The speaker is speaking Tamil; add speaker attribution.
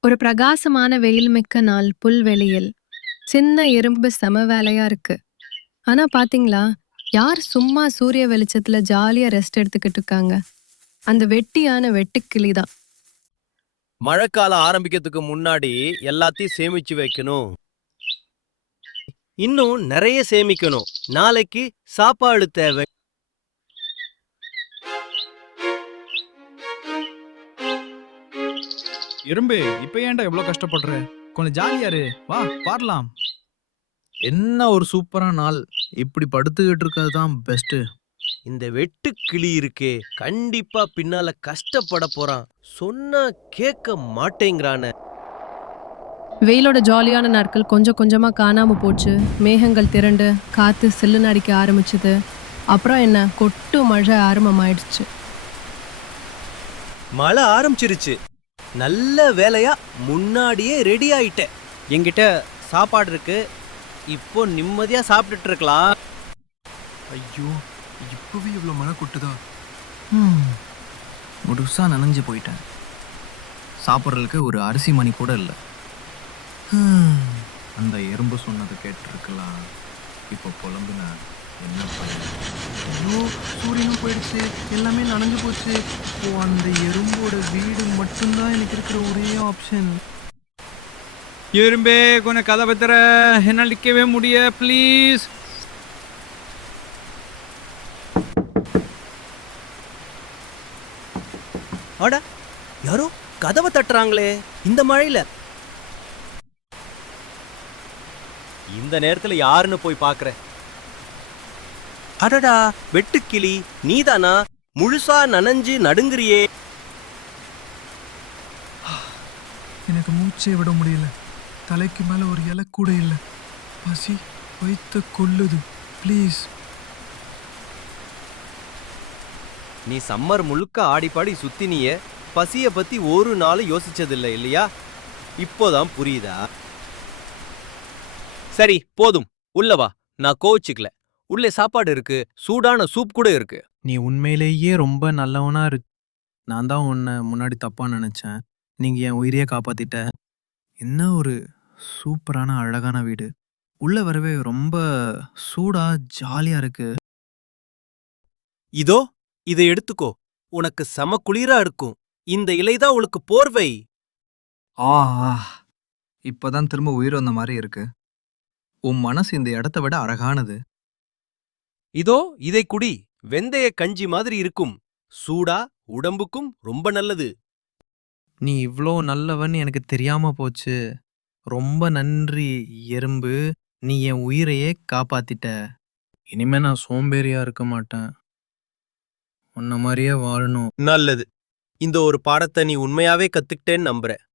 Speaker 1: ஒரு பிரகாசமான வெயில்மிக்க நாள் புல்வெளியில் சின்ன எறும்பு செம வேலையா இருக்கு. ஆனா பாத்தீங்களா, யார் சும்மா சூரிய வெளிச்சத்துல ஜாலியா ரெஸ்ட் எடுத்துக்கிட்டு இருக்காங்க? அந்த வெட்டியான வெட்டுக்கிளி தான்.
Speaker 2: மழைக்காலம் ஆரம்பிக்கிறதுக்கு முன்னாடி எல்லாத்தையும் சேமிச்சு வைக்கணும். இன்னும் நிறைய சேமிக்கணும். நாளைக்கு சாப்பாடு தேவை.
Speaker 3: எறும்பு இப்ப ஏன்டா எவ்வளவு கஷ்டப்படுற? கொஞ்சம் ஜாலியா இரு. வா பாரலாம்.
Speaker 4: என்ன ஒரு சூப்பரான நாள். இப்படி படுத்துக்கிட்டு இருக்கிறது தான் பெஸ்ட்.
Speaker 2: இந்த வெட்டு கிளி இருக்கே, கண்டிப்பா பின்னால கஷ்டப்பட போறான். சொன்னா கேட்க மாட்டேங்கிறானே.
Speaker 1: வெயிலோட ஜாலியான நாட்கள் கொஞ்சம் கொஞ்சமா காணாம போச்சு. மேகங்கள் திரண்டு காத்து சில்லுன்னு அடிக்க ஆரம்பிச்சது. அப்புறம் என்ன, கொட்டு மழை ஆரம்பமாயிடுச்சு.
Speaker 2: மழை ஆரம்பிச்சிருச்சு. நல்ல வேலையா முன்னாடியே ரெடி ஆயிட்டேன். என்கிட்ட சாப்பாடு இருக்கு. இப்போ நிம்மதியா சாப்பிட்டுட்டு இருக்கலாம்.
Speaker 4: ஐயோ, இப்பவே இவ்வளவு மழை கொட்டுதா? முழுசா நனைஞ்சு போயிட்டேன். சாப்பிட்றதுக்கு ஒரு அரிசி மணி கூட இல்லை. அந்த எறும்பு சொன்னதை கேட்டிருக்கலாம். இப்போ புலம்புன என்ன பண்ண? ஐயோ, சூரியனும் போயிடுச்சு, எல்லாமே நனைஞ்சு போச்சு. இப்போ அந்த எறும்போட வீடு மட்டும்தான் எனக்கு இருக்கிற ஒரே ஆப்ஷன்.
Speaker 3: எறும்பே கொஞ்சம் கதை பத்திர, என்னால் நிற்கவே முடிய ப்ளீஸ்.
Speaker 2: அட, யாரோ கதவை தட்டுறாங்களே இந்த மழையில. இந்த நேரத்துல யாருன்னு போய் பாக்குறேன். அடடா, வெட்டுக்கிளி நீதானா? முழுசா நனைஞ்சு நடுங்குறியே.
Speaker 4: எனக்கு மூச்சே விட முடியல. தலைக்கு மேல ஒரு இலை கூட இல்லை. பசி வைத்து கொல்லுது. ப்ளீஸ்.
Speaker 2: நீ சம்மர் முழுக்க ஆடிப்பாடி சுத்தினிய, பசிய பத்தி ஒரு நாள் யோசிச்சதில்லை இல்லையா? இப்போதான் புரியுதா? சரி போதும், உள்ள வா. நான் கோவிச்சுக்கல. உள்ளே சாப்பாடு இருக்கு, சூடான சூப் கூட இருக்கு.
Speaker 4: நீ உண்மையிலேயே ரொம்ப நல்லவனா இருக்கு. நான் தான் உன்னை முன்னாடி தப்பா நினைச்சேன். நீங்க என் உயிரையே காப்பாத்திட்ட. என்ன ஒரு சூப்பரான அழகான வீடு. உள்ள வரவே ரொம்ப சூடா ஜாலியா இருக்கு.
Speaker 2: இதோ இதை எடுத்துக்கோ. உனக்கு செம குளிரா இருக்கும். இந்த இலைதான் உனக்கு போர்வை.
Speaker 4: ஆ, இப்பதான் திரும்ப உயிர் வந்த மாதிரி இருக்கு. உன் மனசு இந்த இடத்தை விட அழகானது.
Speaker 2: இதோ இதை குடி. வெந்தய கஞ்சி மாதிரி இருக்கும். சூடா, உடம்புக்கும் ரொம்ப நல்லது.
Speaker 4: நீ இவ்ளோ நல்லவன் எனக்கு தெரியாம போச்சு. ரொம்ப நன்றி எறும்பு. நீ என் உயிரையே காப்பாத்திட்ட. இனிமே நான் சோம்பேறியா இருக்க மாட்டேன். உன்ன மாதிரியே வாழணும்.
Speaker 2: நல்லது. இந்த ஒரு பாடத்தை நீ உண்மையாவே கத்துக்கிட்டேன்னு நம்புறேன்.